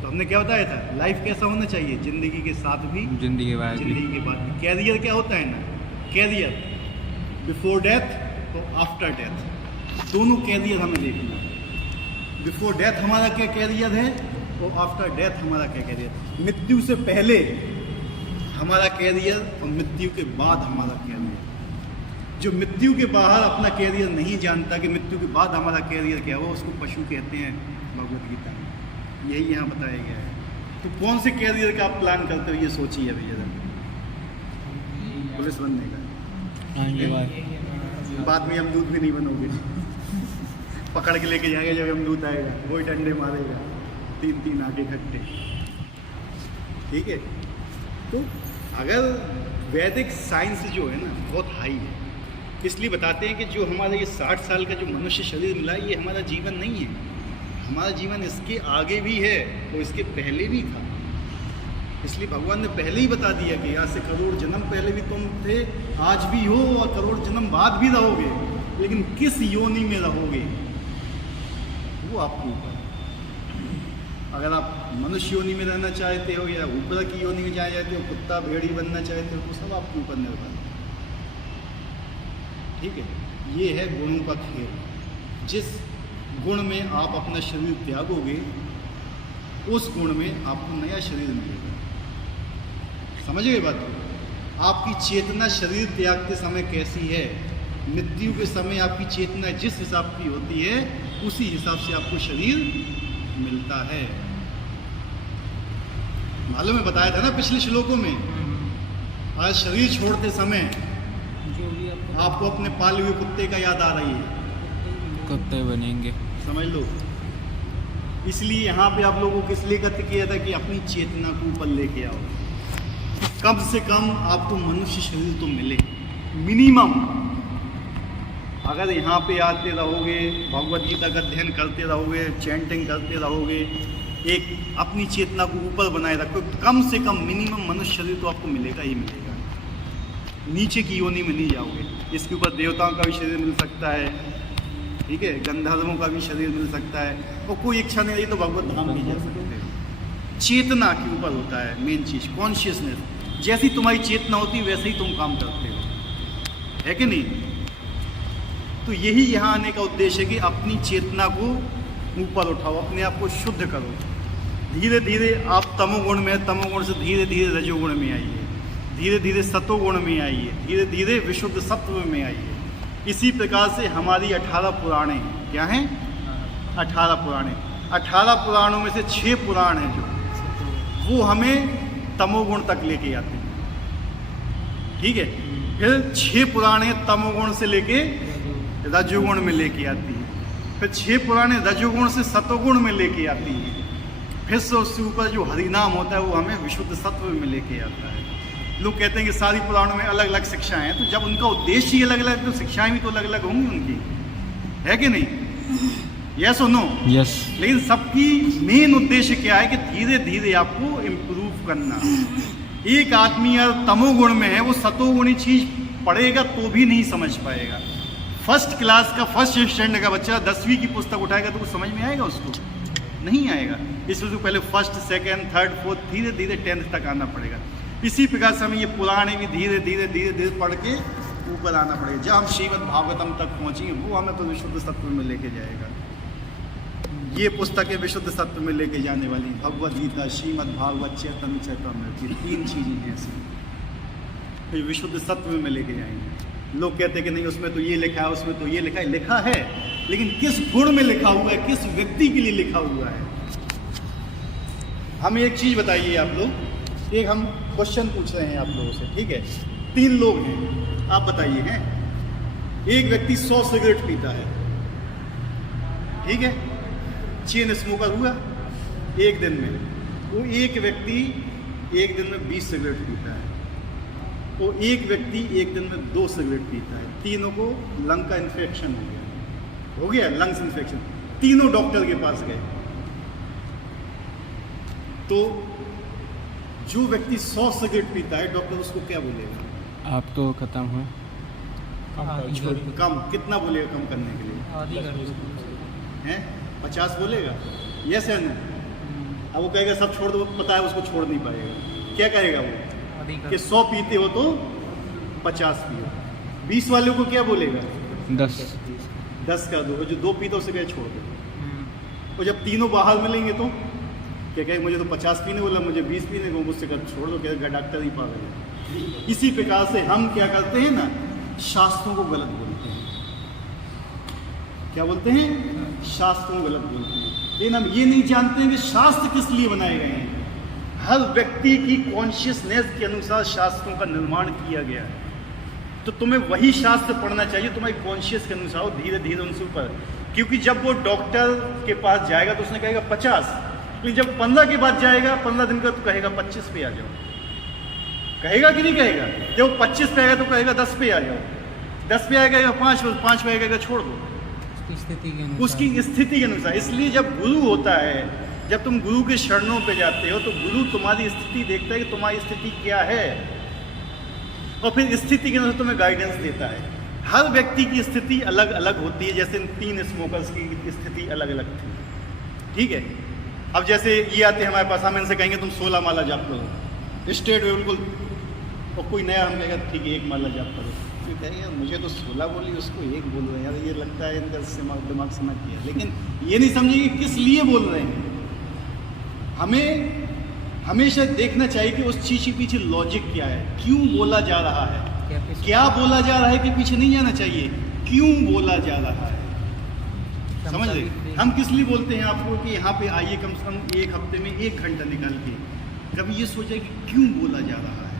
तो हमने क्या बताया था, लाइफ कैसा होना चाहिए? ज़िंदगी के साथ भी, जिंदगी के बाद भी। ज़िंदगी के बाद भी। कैरियर क्या होता है ना, कैरियर बिफोर डेथ और आफ्टर डेथ, दोनों कैरियर हमें देखना है। बिफोर डेथ हमारा क्या कैरियर है और आफ्टर डेथ हमारा क्या कैरियर। मृत्यु से पहले हमारा कैरियर और मृत्यु के बाद हमारा कैरियर। जो मृत्यु के बाहर अपना कैरियर नहीं जानता कि मृत्यु के बाद हमारा कैरियर क्या हुआ, उसको पशु कहते हैं भगवत गीता में। यही यहाँ बताया गया है। तो कौन से कैरियर का आप प्लान करते हो ये सोचिए अभी जरा। पुलिस बनने का, बाद में यमदूत भी नहीं बनोगे। पकड़ के लेके जाएगा जब यमदूत आएगा, वही डंडे मारेगा, 3-3 आगे इकट्ठे। ठीक है, तो अगर वैदिक साइंस जो है ना बहुत हाई है, इसलिए बताते हैं कि जो हमारा ये 60 साल का जो मनुष्य शरीर मिला है, ये हमारा जीवन नहीं है। हमारा जीवन इसके आगे भी है और इसके पहले भी था। इसलिए भगवान ने पहले ही बता दिया कि आज से करोड़ जन्म पहले भी तुम थे, आज भी हो और करोड़ जन्म बाद भी रहोगे, लेकिन किस योनि में रहोगे वो आपके ऊपर। अगर आप मनुष्य योनि में रहना चाहते हो या ऊपर की योनि में जाना चाहते हो, कुत्ता भेड़ी बनना चाहते हो, तो सब आपके ऊपर निर्भर है। ठीक है, ये है गुणों का खेल। जिस गुण में आप अपना शरीर त्यागोगे, उस गुण में आपको नया शरीर मिलेगा। समझ गए बात को? आपकी चेतना शरीर त्यागते समय कैसी है, मृत्यु के समय आपकी चेतना जिस हिसाब की होती है, उसी हिसाब से आपको शरीर मिलता है। मालूम है, बताया था ना पिछले श्लोकों में। आज शरीर छोड़ते समय जो भी आपको अपने पाले हुए कुत्ते का याद आ रही है, कुत्ते बनेंगे। समझ लो। इसलिए यहाँ पे आप लोगों को किस लिए कथन किया था कि अपनी चेतना को ऊपर लेके आओ। कम से कम आपको मनुष्य शरीर तो मिले, मिनिमम। अगर यहाँ पे आते रहोगे, भगवद गीता का अध्ययन करते रहोगे, चैंटिंग करते रहोगे, एक अपनी चेतना को ऊपर बनाए रखो, कम से कम मिनिमम मनुष्य शरीर तो आपको मिलेगा ही मिलेगा। नीचे की योनि में नहीं जाओगे। इसके ऊपर देवताओं का भी शरीर मिल सकता है, ठीक है, गंधर्वों का भी शरीर मिल सकता है, और कोई इच्छा नहीं रही तो भगवत धाम भी जा सकते हो। चेतना के ऊपर होता है मेन चीज़, कॉन्शियसनेस। जैसी तुम्हारी चेतना होती है वैसे ही तुम काम करते हो, है कि नहीं? तो यही यहाँ आने का उद्देश्य है कि अपनी चेतना को ऊपर उठाओ, अपने आप को शुद्ध करो। धीरे धीरे आप तमोगुण में, तमोगुण से धीरे धीरे रजोगुण में आइए, धीरे धीरे सतोगुण में आइए, धीरे धीरे विशुद्ध सत्व में आइए। इसी प्रकार से हमारी 18 पुराणे हैं। क्या हैं? 18 पुराणे। 18 पुराणों में से 6 पुराण हैं जो वो हमें तमोगुण तक लेके आते हैं। ठीक है, फिर 6 पुराणे तमोगुण से लेके रजोगुण में लेके आती है, फिर 6 पुराणे रजोगुण से सतोगुण में लेके आती है, फिर से उससे ऊपर जो हरिनाम होता है वो हमें विशुद्ध सत्व में लेके आता है। लोग कहते हैं कि सारी पुराणों में अलग अलग शिक्षाएं हैं, तो जब उनका उद्देश्य ही अलग अलग, तो शिक्षाएं भी तो अलग अलग होंगी उनकी, है कि नहीं? यस और नो? यस। लेकिन सबकी मेन उद्देश्य क्या है कि धीरे धीरे आपको इम्प्रूव करना। एक आदमी अगर तमोगुण में है, वो सतोगुणी चीज पढ़ेगा तो भी नहीं समझ पाएगा। फर्स्ट क्लास का फर्स्ट स्टैंडर्ड का बच्चा 10वीं की पुस्तक उठाएगा तो कुछ समझ में आएगा? उसको नहीं आएगा। इसलिए तो पहले फर्स्ट, सेकेंड, थर्ड, फोर्थ, धीरे धीरे 10th तक आना पड़ेगा। इसी प्रकार से हमें ये पुराणे भी धीरे धीरे धीरे धीरे पढ़ के ऊपर आना पड़ेगा। जब हम श्रीमद् भागवतम तक पहुँचेंगे वो हमें तो विशुद्ध सत्व में लेके जाएगा। ये पुस्तकें विशुद्ध सत्व में लेके जाने वाली, भगवद गीता, श्रीमद् भागवत, चैतन्य चैतन्य, ये 3 चीज़ें हैं ऐसी, तो विशुद्ध सत्व में लेके जाएंगे। लोग कहते हैं कि नहीं उसमें तो ये लिखा है, उसमें तो ये लिखा है। लिखा है, लेकिन किस गुण में लिखा हुआ है, किस व्यक्ति के लिए लिखा हुआ है। हमें एक चीज़ बताइए आप लोग, एक हम क्वेश्चन पूछ रहे हैं आप लोगों से, ठीक है? 3 लोग हैं, आप बताइए हैं। एक व्यक्ति 100 सिगरेट पीता है, ठीक है, चेन स्मोकर हुआ एक दिन में। वो एक व्यक्ति एक दिन में 20 सिगरेट पीता है, वो एक व्यक्ति एक दिन में 2 सिगरेट पीता है। तीनों को लंग का इन्फेक्शन हो गया लंग्स इन्फेक्शन। तीनों डॉक्टर के पास गए, तो जो व्यक्ति 100 सिगरेट पीता है, डॉक्टर उसको क्या बोलेगा? आप तो खत्म हो। कम कितना बोलेगा कम करने के लिए? आदि कर दो। हैं 50 बोलेगा? यस है ना? अब वो कहेगा सब छोड़ दो, पता है उसको छोड़ नहीं पाएगा। क्या कहेगा वो? आदि कर कि 100 पीते हो तो 50 पियो। 20 वालों को क्या बोलेगा? 10 कर दो। जो 2 पीते उसे क्या छोड़ दो। और जब तीनों बाहर मिलेंगे तो क्या कहे? मुझे तो 50 पीने बोला, मुझे 20 पीने को, मुझसे कर छोड़ दो, क्या डॉक्टर ही पागल है। इसी प्रकार से हम क्या करते हैं ना, शास्त्रों को गलत बोलते हैं। क्या बोलते हैं? शास्त्रों को गलत बोलते हैं। लेकिन हम ये नहीं जानते हैं कि शास्त्र किस लिए बनाए गए हैं। हर व्यक्ति की कॉन्शियसनेस के अनुसार शास्त्रों का निर्माण किया गया है। तो तुम्हें वही शास्त्र पढ़ना चाहिए तुम्हारी कॉन्शियस के अनुसार, धीरे धीरे उनसे ऊपर। क्योंकि जब वो डॉक्टर के पास जाएगा तो उसने कहेगा 50, लेकिन जब 15 के बाद जाएगा, 15 दिन का, तो कहेगा 25 पे आ जाओ। कहेगा कि नहीं कहेगा? जब वो 25 पे आएगा तो कहेगा 10 पे आ जाओ, 10 पे आएगा 5 पे आएगा छोड़ दो, उसकी स्थिति के अनुसार। इसलिए जब गुरु होता है, जब तुम गुरु के शरणों पे जाते हो, तो गुरु तुम्हारी स्थिति देखता है कि तुम्हारी स्थिति क्या है, और फिर स्थिति के अनुसार तुम्हें गाइडेंस देता है। हर व्यक्ति की स्थिति अलग अलग होती है। जैसे 3 स्मोकर्स की स्थिति अलग अलग थी, ठीक है। अब जैसे ये आते हैं हमारे पास, हम इनसे कहेंगे तुम 16 माला जाप करो स्टेट में बिल्कुल, और कोई नया हम कहेगा ठीक है 1 माला जाप करो, तो कहेंगे यार मुझे तो 16 बोली, उसको 1 बोल रहे हैं, यार ये लगता है इनका दिमाग समझ गया। लेकिन ये नहीं समझेंगे किस लिए बोल रहे हैं। हमें हमेशा देखना चाहिए कि उस चीज़ के पीछे लॉजिक क्या है, क्यों बोला जा रहा है, क्या बोला जा रहा है कि पीछे नहीं जाना चाहिए, क्यों बोला जा रहा है। समझ रहे? हम किस लिए बोलते हैं आपको कि यहाँ पे आइए कम से कम 1 हफ्ते में 1 घंटा निकाल के, कभी ये सोचे कि क्यों बोला जा रहा है।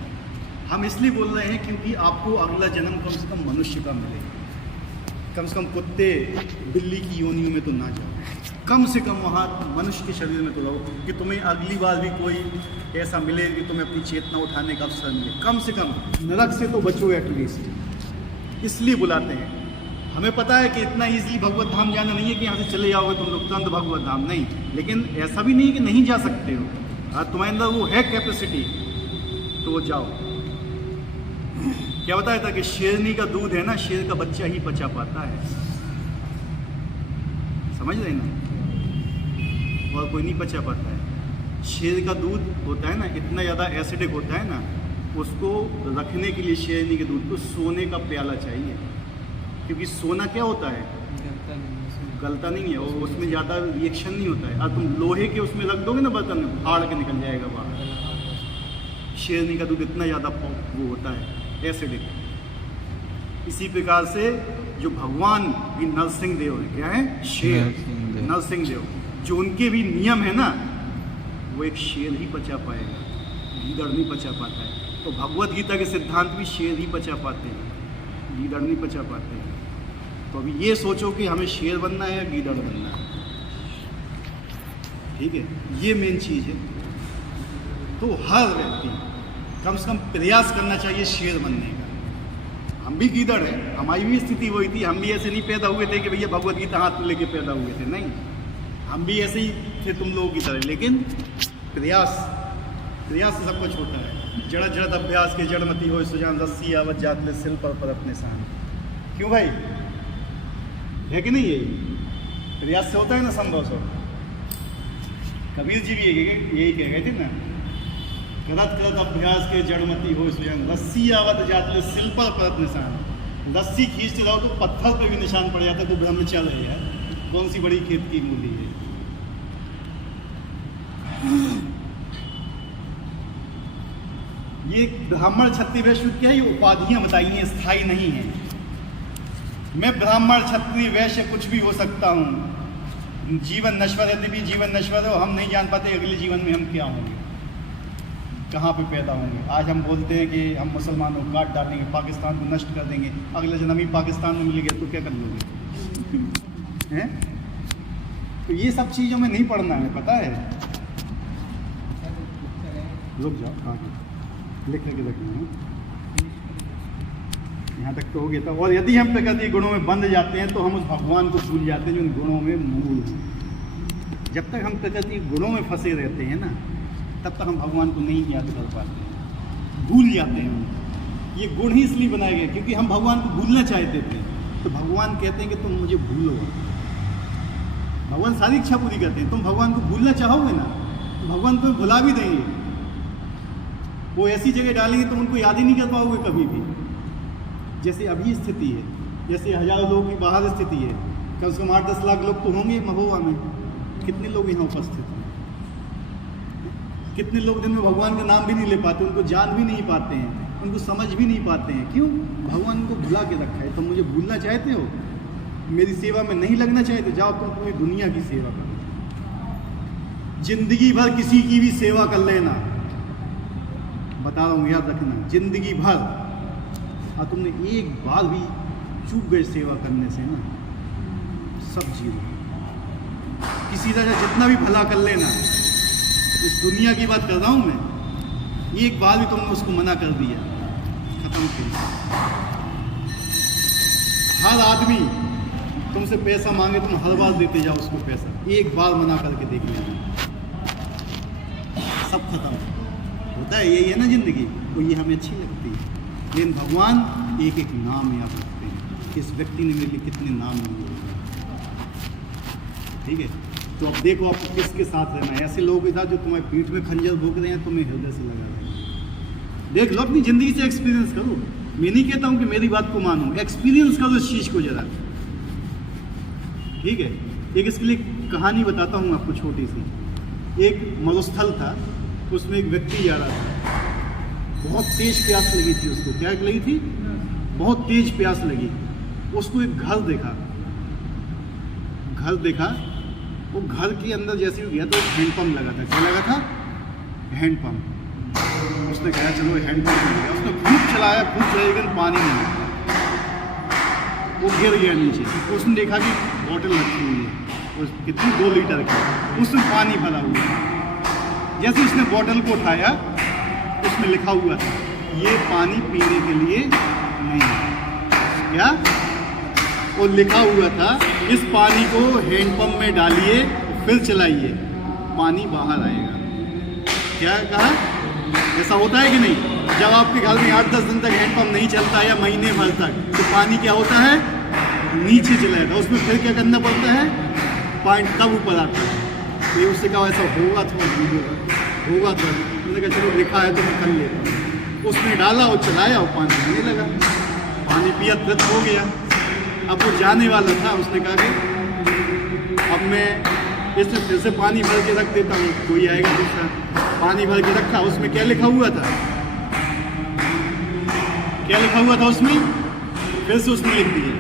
हम इसलिए बोल रहे हैं क्योंकि आपको अगला जन्म कम से कम मनुष्य का मिले, कम से कम कुत्ते बिल्ली की योनियों में तो ना जाओ, कम से कम वहाँ मनुष्य के शरीर में तो रहो, कि तुम्हें अगली बार भी कोई ऐसा मिले कि तुम्हें अपनी चेतना उठाने का अवसर मिले। कम से कम नरक से तो बचो एटलीस्ट। इसलिए बुलाते हैं। हमें पता है कि इतना ईजिली भगवत धाम जाना नहीं है कि यहाँ से चले जाओगे तुम लोग तुरंत भगवत धाम, नहीं। लेकिन ऐसा भी नहीं कि नहीं जा सकते हो, अगर तुम्हारे अंदर वो है कैपेसिटी तो वो जाओ। क्या बताया था कि शेरनी का दूध है ना, शेर का बच्चा ही पचा पाता है, समझ रहे ना, और कोई नहीं पचा पाता है। शेर का दूध होता है ना, इतना ज़्यादा एसिडिक होता है ना, उसको रखने के लिए शेरनी के दूध को सोने का प्याला चाहिए, क्योंकि सोना क्या होता है, गलता नहीं है, और उसमें ज़्यादा रिएक्शन नहीं होता है। और तुम लोहे के उसमें रख दोगे ना बर्तन में, फाड़ के निकल जाएगा बाहर। शेरनी का दूध इतना ज़्यादा वो होता है एसिडिक। इसी प्रकार से जो भगवान भी नरसिंह देव है, क्या है, शेर, नरसिंह देव, जो उनके भी नियम है ना, वो एक शेर ही पचा पाएगा, गीदड़ नहीं पचा पाता है। तो भगवत गीता के सिद्धांत भी शेर ही पचा पाते हैं, गीदड़ नहीं पचा पाते हैं। तो अभी ये सोचो कि हमें शेर बनना है या गीदड़ बनना है, ठीक है, ये मेन चीज़ है। तो हर व्यक्ति कम से कम प्रयास करना चाहिए शेर बनने का। हम भी गीदड़ है, हमारी भी स्थिति वही थी, हम भी ऐसे नहीं पैदा हुए थे कि भैया भगवत गीता हाथ में लेके पैदा हुए थे, नहीं, हम भी ऐसे ही थे तुम लोगों की तरह। लेकिन प्रयास से सब कुछ होता है। जड़ जड़त अभ्यास के जड़मती हो सुजान, रस्सी आवत जात ले सिल पर अपने सान। क्यों भाई, है कि नहीं? यही प्रयास से होता है ना संभव सब। कबीर जी भी यही कह गए थे ना, करत करत अभ्यास के जड़मती हो सुजान, रस्सी आवत जात ले सिल पर अपने सान। रस्सी खींचते रहो तो पत्थर पे भी निशान पड़ जाता है, तो ब्रह्मचर्य है यार, कौन सी बड़ी खेत की मूली है। ये ब्राह्मण क्षत्रिय वैश्य क्या है, ये उपाधियां बताई हैं, स्थायी नहीं है। मैं ब्राह्मण क्षत्रिय वैश्य कुछ भी हो सकता हूँ, जीवन नश्वर है, भी जीवन नश्वर है, हम नहीं जान पाते अगले जीवन में हम क्या होंगे, कहाँ पे पैदा होंगे। आज हम बोलते हैं कि हम मुसलमानों को काट डालेंगे, पाकिस्तान को नष्ट कर देंगे, अगले जन्म ही पाकिस्तान में मिल गया तो क्या कर लोगे हैं? तो ये सब चीज़ों में नहीं पढ़ना है, पता है। रुक जाओ, हाँ लिख करके रखना है, यहाँ तक तो हो गया था। और यदि हम प्रकृति गुणों में बंध जाते हैं तो हम उस भगवान को भूल जाते हैं जो उन गुणों में मूल है। जब तक हम प्रकृति गुणों में फंसे रहते हैं ना, तब तक हम भगवान को नहीं याद कर पाते हैं, भूल जाते हैं। ये गुण ही इसलिए बनाए गए क्योंकि हम भगवान को भूलना चाहते थे, तो भगवान कहते हैं कि तुम मुझे भूलो। भगवान सारी इच्छा पूरी करते हैं। तुम भगवान को भूलना चाहोगे ना, तो भगवान तुम्हें भुला भी देंगे। वो ऐसी जगह डालेंगे तो उनको याद ही नहीं कर पाओगे कभी भी। जैसे अभी स्थिति है, जैसे हजारों लोगों की बाहर स्थिति है, कम से कम 8-10 लाख लोग तो होंगे महोबा में। कितने लोग यहाँ उपस्थित हैं? कितने लोग दिन में भगवान का नाम भी नहीं ले पाते, उनको जान भी नहीं पाते हैं। उनको समझ भी नहीं पाते हैं। क्यों? भगवान को भुला के रखा है। तुम मुझे भूलना चाहते हो, मेरी सेवा में नहीं लगना चाहते, जाओ तुम पूरी दुनिया की सेवा करो, जिंदगी भर किसी की भी सेवा कर लेना, बता रहा हूँ, याद रखना, जिंदगी भर। और तुमने एक बार भी चूक गए सेवा करने से ना, सब जीरो। किसी तरह जितना भी भला कर लेना, इस दुनिया की बात कर रहा हूँ मैं, एक बार भी तुमने उसको मना कर दिया, खत्म कर। हर आदमी तुमसे पैसा मांगे, तुम हर बार देते जाओ उसको पैसा, एक बार मना करके देख लेना, सब खत्म। होता है यही है ना जिंदगी, और ये हमें अच्छी लगती है। लेकिन भगवान एक एक नाम याद रखते हैं कि इस व्यक्ति ने मेरे लिए कितने नाम लिए। ठीक है, तो अब देखो आपको किसके साथ रहना है। ऐसे लोगों के साथ जो तुम्हारे पीठ में खंजर भोंक रहे हैं, तुम्हें हृदय से लगा रहे हैं। देख लो, अपनी ज़िंदगी से एक्सपीरियंस करो। मैं नहीं कहता हूँ कि मेरी बात को मानो, एक्सपीरियंस करो इस चीज़ को ज़रा। ठीक है, एक इसके लिए कहानी बताता हूँ आपको छोटी सी। एक मरुस्थल था, उसमें एक व्यक्ति जा रहा था, बहुत तेज प्यास लगी थी उसको। क्या लगी थी? बहुत तेज प्यास लगी। उसको एक घर देखा, वो घर के अंदर जैसे ही गया तो हैंडपम्प लगा था। क्या लगा था? हैंडपम्प। उसने कहा चलो हैंडपम्प लग गया। उसने खूब चलाया, लेकिन पानी नहीं निकला। वो गिर गया नीचे। उसने देखा कि बोतल रखी हुई है, उस कितनी 2 लीटर की, उसमें पानी भरा हुआ है। जैसे उसने बोतल को उठाया, उसमें लिखा हुआ था ये पानी पीने के लिए नहीं है। क्या? और लिखा हुआ था इस पानी को हैंडपंप में डालिए, फिर चलाइए, पानी बाहर आएगा। क्या कहा? ऐसा होता है कि नहीं? जब आपके घर में 8-10 दिन तक हैंडपंप नहीं चलता या महीने भर तक, तो पानी क्या होता है? नीचे चला जाता है। उसमें फिर क्या करना पड़ता है? पॉइंट तब ऊपर आता है। तो ये उससे कहा ऐसा होगा तो होगा तो उसने कहा चलो लिखा है तो मैं कर लेता हूँ। उसने डाला और चलाया और पानी आने लगा। पानी पिया, तृप्त हो गया। अब वो जाने वाला था। उसने कहा कि अब मैं इसमें फिर से पानी भर के रख देता हूँ, कोई आएगा दूसरा। पानी भर के रखा। उसमें क्या लिखा हुआ था? क्या लिखा हुआ था उसमें? फिर से उसने लिख दिया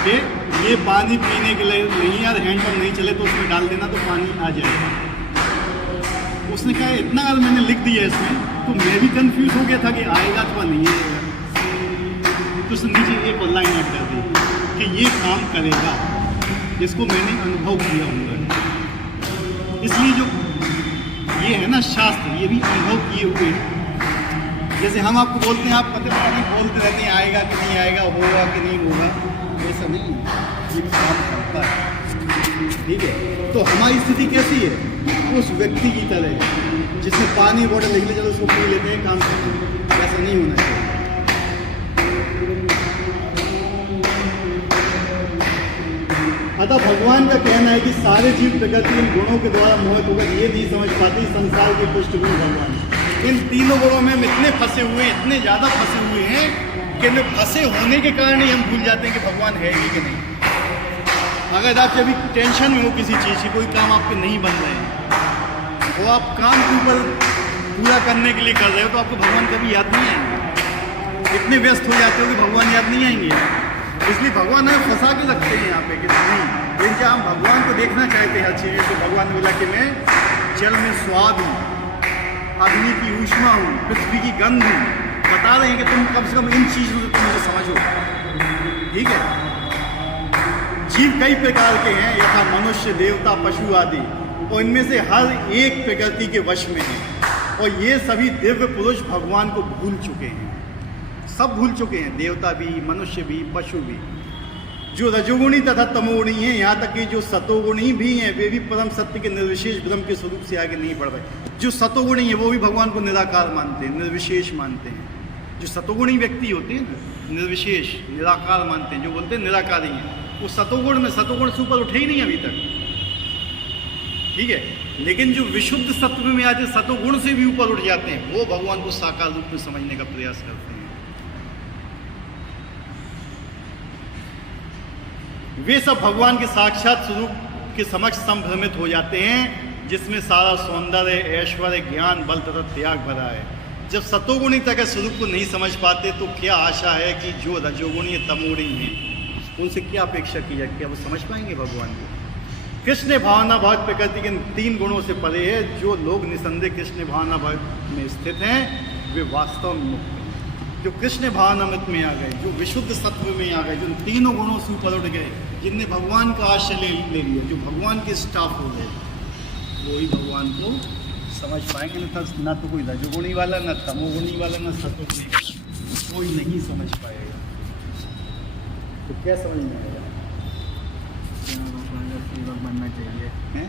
कि ये पानी पीने के लिए नहीं, यार हैंडपम्प नहीं चले तो उसमें डाल देना तो पानी आ जाएगा। उसने कहा इतना अगर मैंने लिख दिया इसमें, तो मैं भी कंफ्यूज हो गया था कि आएगा अथवा नहीं आएगा। तो उसने नीचे एक और लाइन ऐड कर दी कि ये काम करेगा, जिसको मैंने अनुभव किया हुआ। इसलिए जो ये है ना शास्त्र, ये भी अनुभव किए हुए हैं। जैसे हम आपको बोलते हैं, आप पता बोलते रहते हैं आएगा कि नहीं आएगा, होगा कि नहीं होगा, ऐसा नहीं है, ये काम करता है। ठीक है, तो हमारी स्थिति कैसी है? उस व्यक्ति की तरह जिसने पानी बॉटल लिख लिया, चलो उसको पी लेते हैं, काम करते हैं। ऐसा नहीं होना चाहिए। अतः भगवान का कहना है कि सारे जीव प्रकृति इन गुणों के द्वारा मोहित होकर ये नहीं समझ पाती संसार के पृष्ठभूमि भगवान। इन तीनों गुणों में हम इतने फंसे हुए हैं, इतने ज़्यादा फंसे हुए हैं कि इन फंसे होने के कारण ही हम भूल जाते हैं कि भगवान है ही कि नहीं। अगर आप जब टेंशन में हो किसी चीज़ की, कोई काम आपके नहीं बन रहे हैं, वो आप काम के ऊपर पूरा करने के लिए कर रहे हो, तो आपको भगवान कभी याद नहीं आएंगे। इतने व्यस्त हो जाते हो कि भगवान याद नहीं आएंगे। इसलिए भगवान हमें फंसा के रखते हैं यहाँ पे कि नहीं। लेकिन जब हम भगवान को देखना चाहते हैं हर चीज़, तो भगवान ने बोला कि मैं जल में स्वाद हूँ, अग्नि की ऊष्मा हूँ, पृथ्वी की गंध हूँ। बता रहे हैं कि तुम कम से कम इन चीज़ों से तुम मुझे समझो। ठीक है, जीव कई प्रकार के हैं, यथा मनुष्य, देवता, पशु आदि, और इनमें से हर एक प्रकृति के वश में है। और ये सभी दिव्य पुरुष भगवान को भूल चुके हैं, सब भूल चुके हैं, देवता भी, मनुष्य भी, पशु भी। जो रजोगुणी तथा तमोगुणी हैं, यहाँ तक कि जो सतोगुणी भी हैं, वे भी परम सत्य के निर्विशेष ब्रह्म के स्वरूप से आगे नहीं बढ़ रहे। जो सतोगुणी है वो भी भगवान को निराकार मानते हैं, निर्विशेष मानते हैं। जो सतोगुणी व्यक्ति होते हैं ना, निर्विशेष, निराकार मानते हैं, जो बोलते हैं निराकारी हैं, वो सतोगुण में, सतोगुण से ऊपर उठे ही नहीं अभी तक। ठीक है, लेकिन जो विशुद्ध सत्व में आते सतोगुण से भी ऊपर उठ जाते हैं, वो भगवान को साकार रूप में समझने का प्रयास करते हैं। वे सब भगवान के साक्षात स्वरूप के समक्ष संभ्रमित हो जाते हैं, जिसमें सारा सौंदर्य, ऐश्वर्य, ज्ञान, बल तथा त्याग भरा है। जब सतोगुणिता के स्वरूप को नहीं समझ पाते तो क्या आशा है कि जो रजोगुणी तमोगुणी हैं उनसे क्या अपेक्षा की जाए, क्या वो समझ पाएंगे भगवान को? कृष्ण भावना भाव प्रकृति के 3 गुणों से परे है। जो लोग निसंदेह कृष्ण भावना भाव में स्थित हैं वे वास्तव में मुक्त हैं। जो कृष्ण भावनामृत में आ गए, जो विशुद्ध सत्व में आ गए, जो 3 गुणों से ऊपर उठ गए, जिनने भगवान का आश्रय ले लिया, जो भगवान के स्टाफ हो गए, वो ही भगवान को समझ पाएंगे। ना तो कोई रजोगुणी वाला, ना तमोगुणी वाला, ना सतोगुणी वाला, कोई नहीं समझ पाएगा। तो क्या समझ में आएगा? भगवान का सेवक बनना चाहिए। हैं?